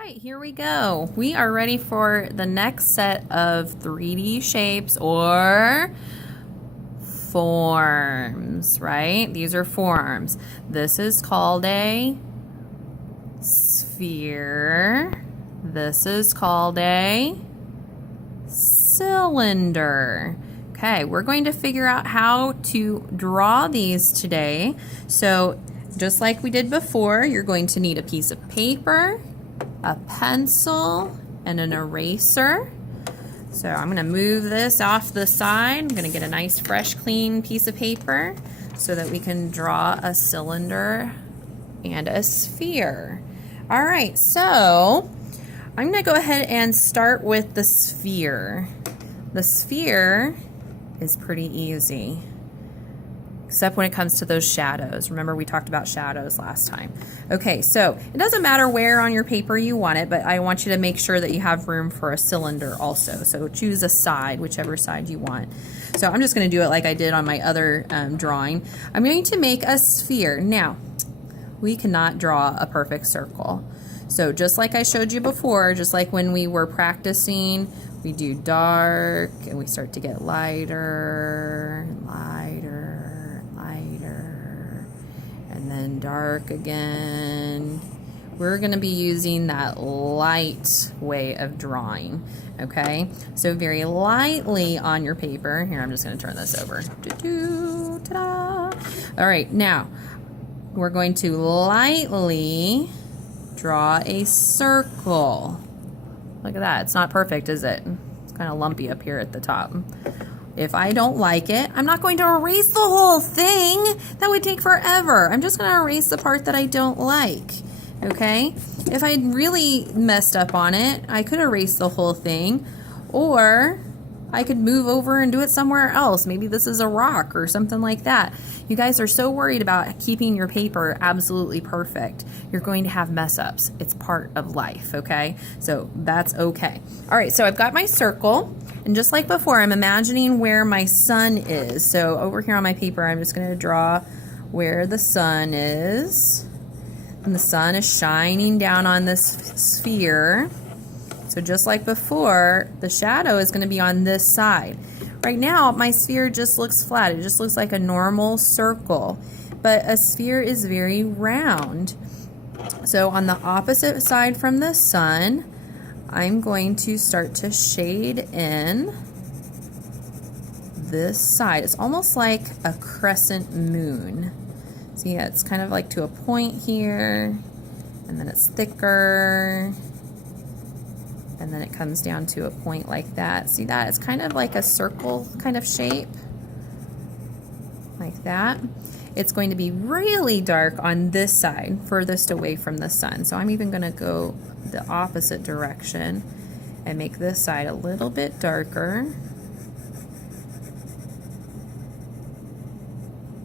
right, here we go. We are ready for the next set of 3D shapes or forms, right? These are forms. This is called a sphere. This is called a cylinder. Okay, we're going to figure out how to draw these today. So just like we did before, you're going to need a piece of paper, a pencil, and an eraser. So I'm going to move this off the side. I'm going to get a nice fresh clean piece of paper so that we can draw a cylinder and a sphere. All right, so I'm going to go ahead and start with the sphere. The sphere is pretty easy, except when it comes to those shadows. Remember, we talked about shadows last time. Okay, so it doesn't matter where on your paper you want it, but I want you to make sure that you have room for a cylinder also. So choose a side, whichever side you want. So I'm just going to do it like I did on my other drawing. I'm going to make a sphere. Now, we cannot draw a perfect circle. So just like I showed you before, just like when we were practicing, we do dark and we start to get lighter, lighter, lighter, and then dark again. We're going to be using that light way of drawing, okay? So very lightly on your paper. Here, I'm just going to turn this over. Ta-da! All right, now we're going to lightly draw a circle. Look at that. It's not perfect, is it? It's kind of lumpy up here at the top. If I don't like it, I'm not going to erase the whole thing. That would take forever. I'm just going to erase the part that I don't like. Okay? If I really messed up on it, I could erase the whole thing, or I could move over and do it somewhere else. Maybe this is a rock or something like that. You guys are so worried about keeping your paper absolutely perfect. You're going to have mess ups. It's part of life, okay? So that's okay. All right, so I've got my circle, and just like before, I'm imagining where my sun is. So over here on my paper, I'm just gonna draw where the sun is. And the sun is shining down on this sphere. So just like before, the shadow is going to be on this side. Right now, my sphere just looks flat. It just looks like a normal circle. But a sphere is very round. So on the opposite side from the sun, I'm going to start to shade in this side. It's almost like a crescent moon. See, yeah, it's kind of like to a point here, and then it's thicker. And then it comes down to a point like that. See that? It's kind of like a circle kind of shape. Like that. It's going to be really dark on this side, furthest away from the sun. So I'm even going to go the opposite direction and make this side a little bit darker.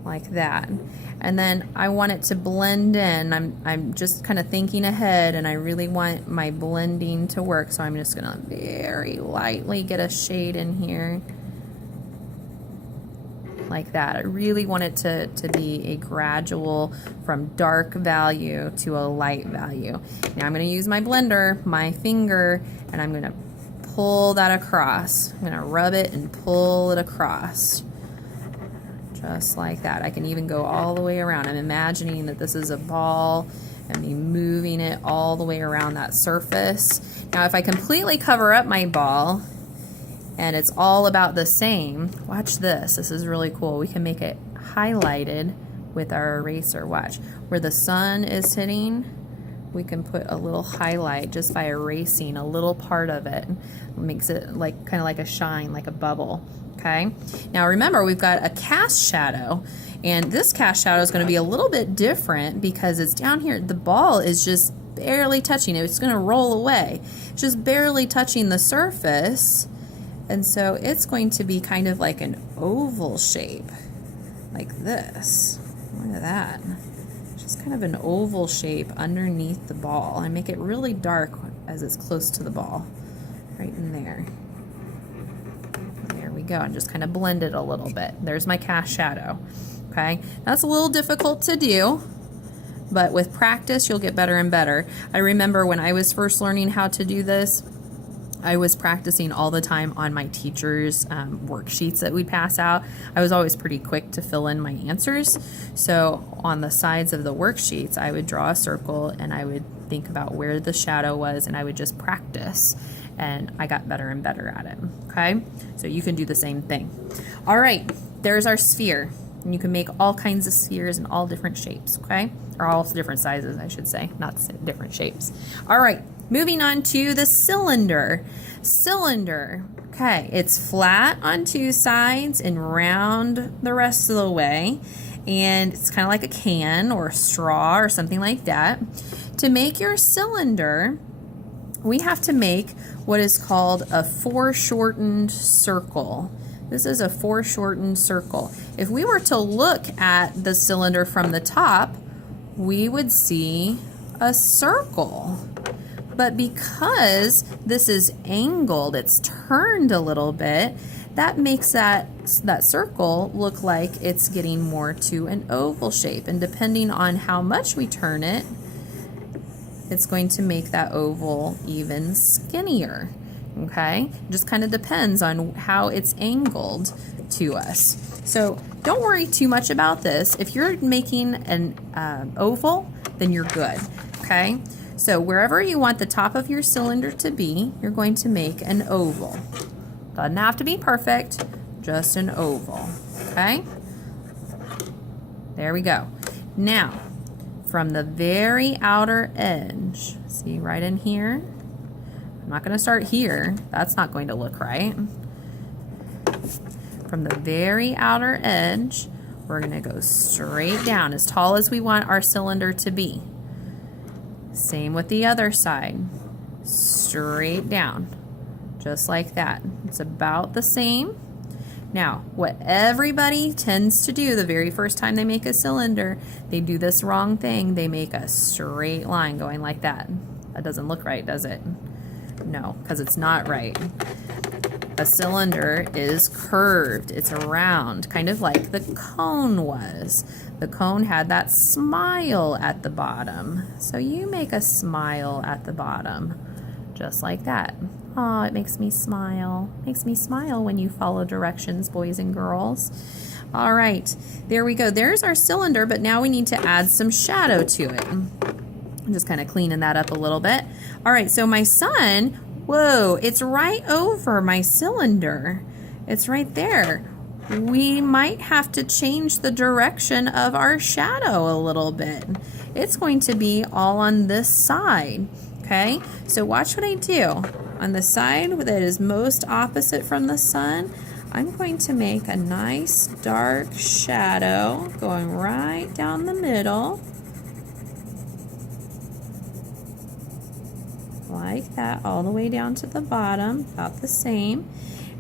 Like that. And then I want it to blend in. I'm just kind of thinking ahead, and I really want my blending to work, so I'm just gonna very lightly get a shade in here. Like that. I really want it to be a gradual from dark value to a light value. Now I'm gonna use my blender, my finger, and I'm gonna pull that across. I'm gonna rub it and pull it across. Just like that. I can even go all the way around. I'm imagining that this is a ball and me moving it all the way around that surface. Now if I completely cover up my ball and it's all about the same, watch this. This is really cool. We can make it highlighted with our eraser. Watch. Where the sun is hitting, we can put a little highlight just by erasing a little part of it. It makes it like kind of like a shine, like a bubble. Okay. Now remember, we've got a cast shadow, and this cast shadow is going to be a little bit different because it's down here. The ball is just barely touching it. It's going to roll away. It's just barely touching the surface, and so it's going to be kind of like an oval shape, like this. Look at that. Just kind of an oval shape underneath the ball, and make it really dark as it's close to the ball, right in there. Go and just kind of blend it a little bit. There's my cast shadow. Okay, that's a little difficult to do, but with practice, you'll get better and better. I remember when I was first learning how to do this, I was practicing all the time on my teacher's worksheets that we'd pass out. I was always pretty quick to fill in my answers. So on the sides of the worksheets, I would draw a circle and I would think about where the shadow was, and I would just practice. And I got better and better at it, okay? So you can do the same thing. All right, there's our sphere. And you can make all kinds of spheres in all different shapes, okay? Or all different sizes, I should say, not different shapes. All right, moving on to the cylinder. Cylinder, okay, it's flat on two sides and round the rest of the way. And it's kind of like a can or a straw or something like that. To make your cylinder, we have to make what is called a foreshortened circle. This is a foreshortened circle. If we were to look at the cylinder from the top, we would see a circle. But because this is angled, it's turned a little bit, that makes that circle look like it's getting more to an oval shape. And depending on how much we turn it, it's going to make that oval even skinnier, okay? It just kind of depends on how it's angled to us. So don't worry too much about this. If you're making an oval, then you're good, okay? So wherever you want the top of your cylinder to be, you're going to make an oval. Doesn't have to be perfect, just an oval, okay? There we go. Now, from the very outer edge, see right in here? I'm not going to start here. That's not going to look right. From the very outer edge, we're going to go straight down as tall as we want our cylinder to be. Same with the other side. Straight down, just like that. It's about the same. Now, what everybody tends to do the very first time they make a cylinder, they do this wrong thing. They make a straight line going like that. That doesn't look right, does it? No, because it's not right. A cylinder is curved. It's round, kind of like the cone was. The cone had that smile at the bottom. So you make a smile at the bottom, just like that. Oh, it makes me smile. Makes me smile when you follow directions, boys and girls. All right, there we go. There's our cylinder, but now we need to add some shadow to it. I'm just kind of cleaning that up a little bit. All right, so my sun, whoa, it's right over my cylinder. It's right there. We might have to change the direction of our shadow a little bit. It's going to be all on this side, okay? So watch what I do. On the side that is most opposite from the sun, I'm going to make a nice dark shadow going right down the middle. Like that, all the way down to the bottom, about the same.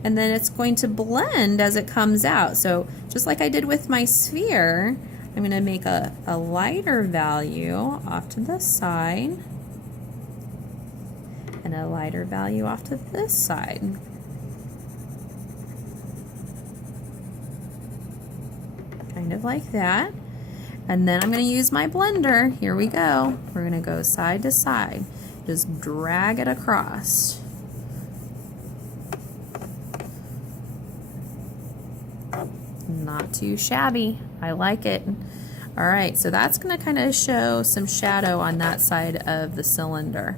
And then it's going to blend as it comes out. So just like I did with my sphere, I'm going to make a lighter value off to the side and a lighter value off to this side. Kind of like that. And then I'm going to use my blender. Here we go. We're going to go side to side. Just drag it across. Not too shabby. I like it. All right, so that's going to kind of show some shadow on that side of the cylinder.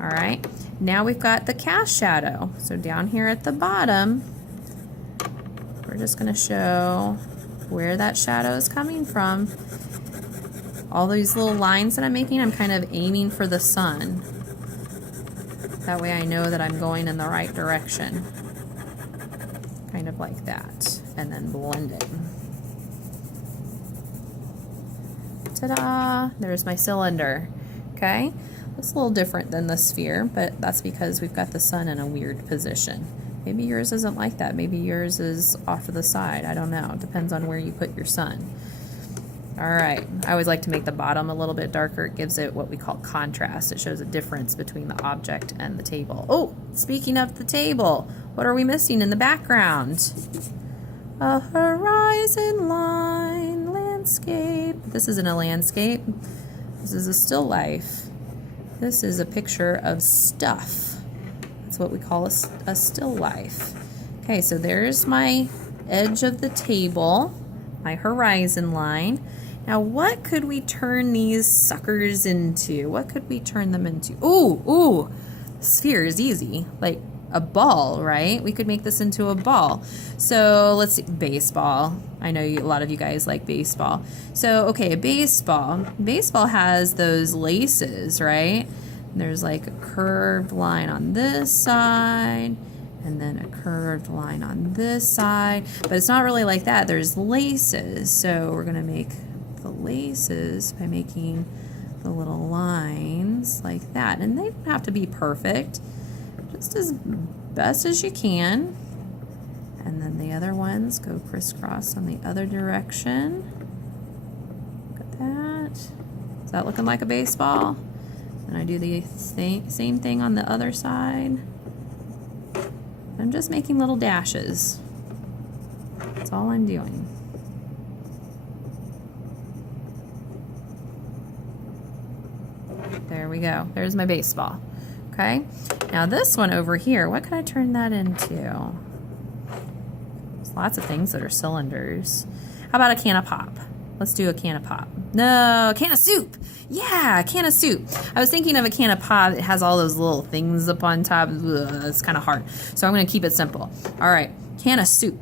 All right, now we've got the cast shadow. So down here at the bottom, we're just going to show where that shadow is coming from. All these little lines that I'm making, I'm kind of aiming for the sun. That way I know that I'm going in the right direction. Kind of like that. And then blend it. Ta-da! There's my cylinder. Okay? It's a little different than the sphere, but that's because we've got the sun in a weird position. Maybe yours isn't like that. Maybe yours is off to the side. I don't know. It depends on where you put your sun. All right. I always like to make the bottom a little bit darker. It gives it what we call contrast. It shows a difference between the object and the table. Oh, speaking of the table, what are we missing in the background? A horizon line landscape. This isn't a landscape. This is a still life. This is a picture of stuff. That's what we call a still life. Okay, so there's my edge of the table, my horizon line. Now, what could we turn these suckers into? What could we turn them into? Ooh, sphere is easy. Like a ball, right? We could make this into a ball. So let's see, baseball. I know a lot of you guys like baseball. So, okay, a baseball. Baseball has those laces, right? There's like a curved line on this side, and then a curved line on this side. But it's not really like that. There's laces. So we're gonna make the laces by making the little lines like that. And they don't have to be perfect. Just as best as you can. And then the other ones go crisscross on the other direction. Look at that. Is that looking like a baseball? And I do the same thing on the other side. I'm just making little dashes. That's all I'm doing. There we go. There's my baseball. Okay, now this one over here, what could I turn that into? There's lots of things that are cylinders. How about a can of pop? Let's do a can of pop. No, a can of soup. Yeah, a can of soup. I was thinking of a can of pop. It has all those little things up on top. Ugh, it's kind of hard. So I'm going to keep it simple. All right, can of soup.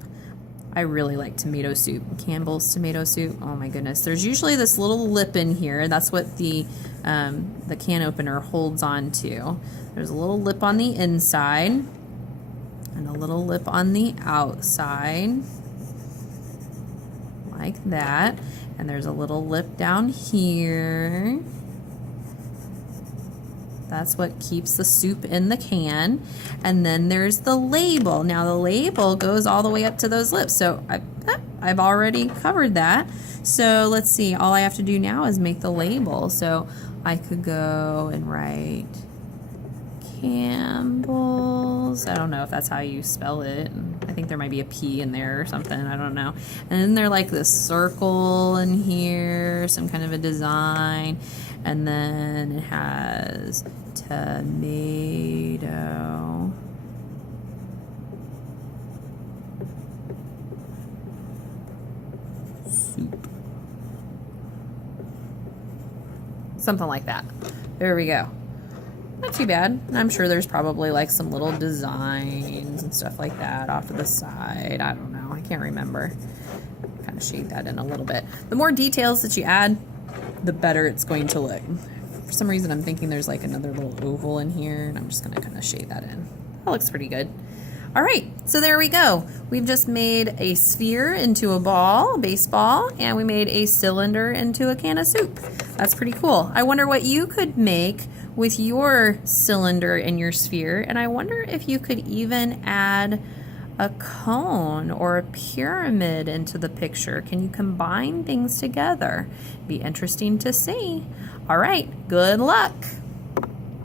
I really like tomato soup. Campbell's tomato soup. Oh my goodness. There's usually this little lip in here. That's what the can opener holds on to. There's a little lip on the inside and a little lip on the outside. Like that. And there's a little lip down here. That's what keeps the soup in the can. And then there's the label. Now the label goes all the way up to those lips. So I've already covered that. So let's see, all I have to do now is make the label. So I could go and write Campbell's. I don't know if that's how you spell it. I think there might be a P in there or something. I don't know. And then they're like this circle in here, some kind of a design. And then it has tomato. Soup. Something like that. There we go. Not too bad. I'm sure there's probably like some little designs and stuff like that off to the side. I don't know. I can't remember. Kind of shade that in a little bit. The more details that you add, the better it's going to look. For some reason, I'm thinking there's like another little oval in here, and I'm just going to kind of shade that in. That looks pretty good. All right, so there we go. We've just made a sphere into a ball, a baseball, and we made a cylinder into a can of soup. That's pretty cool. I wonder what you could make with your cylinder and your sphere, and I wonder if you could even add a cone or a pyramid into the picture. Can you combine things together? Be interesting to see. All right, good luck.